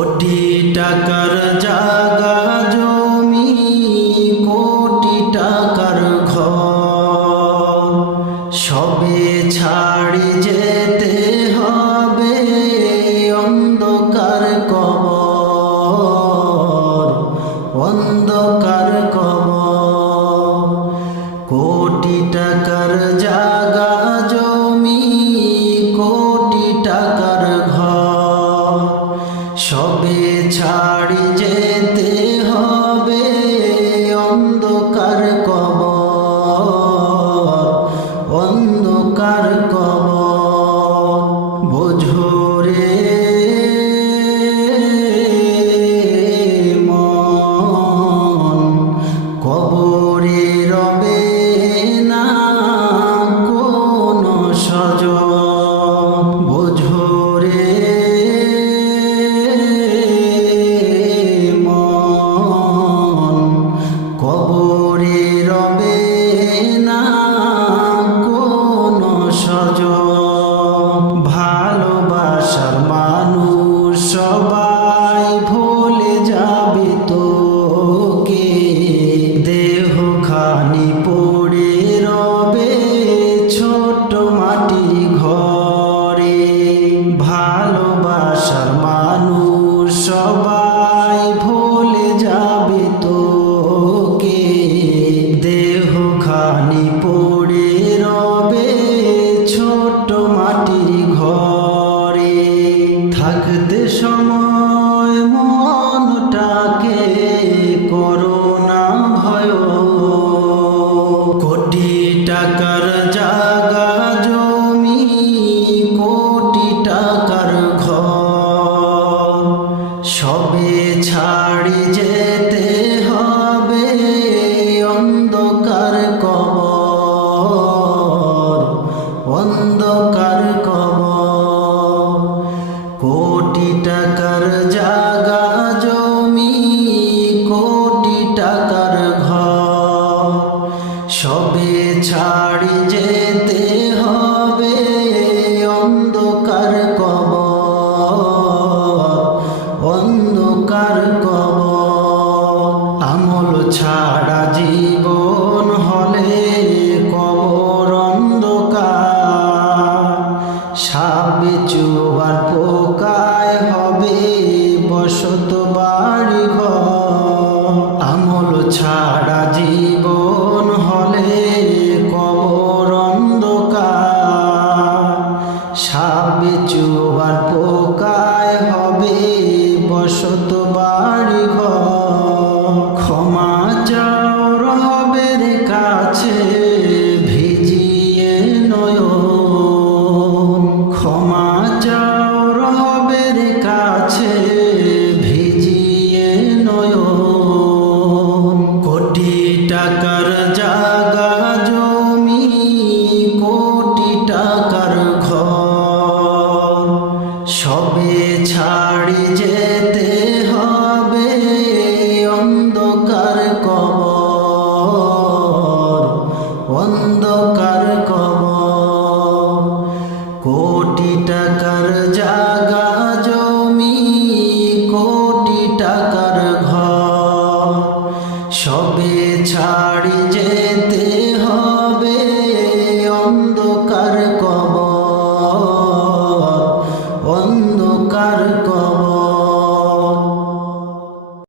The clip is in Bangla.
কোটি টাকার জাগা জমি কোটি টাকার ঘর সবে ছাড়ি যে ছাড়ি যেতে হবে। সবাই ভুলে যাবে তোকে। দেহ খানি পড়ে রবে ছোট মাটির ঘরে। থাকতে সময় মনটাকে করোনা ভয়। কোটি টাকার জাগা ছাড়ি যেতে হয়। হবে চুয়ার পোকায় হবে, বসত বাড়ি আমল ছাড়া জীবন হলে কবর অন্ধকার। সাবে চুয়ার পোকায় হবে, বসত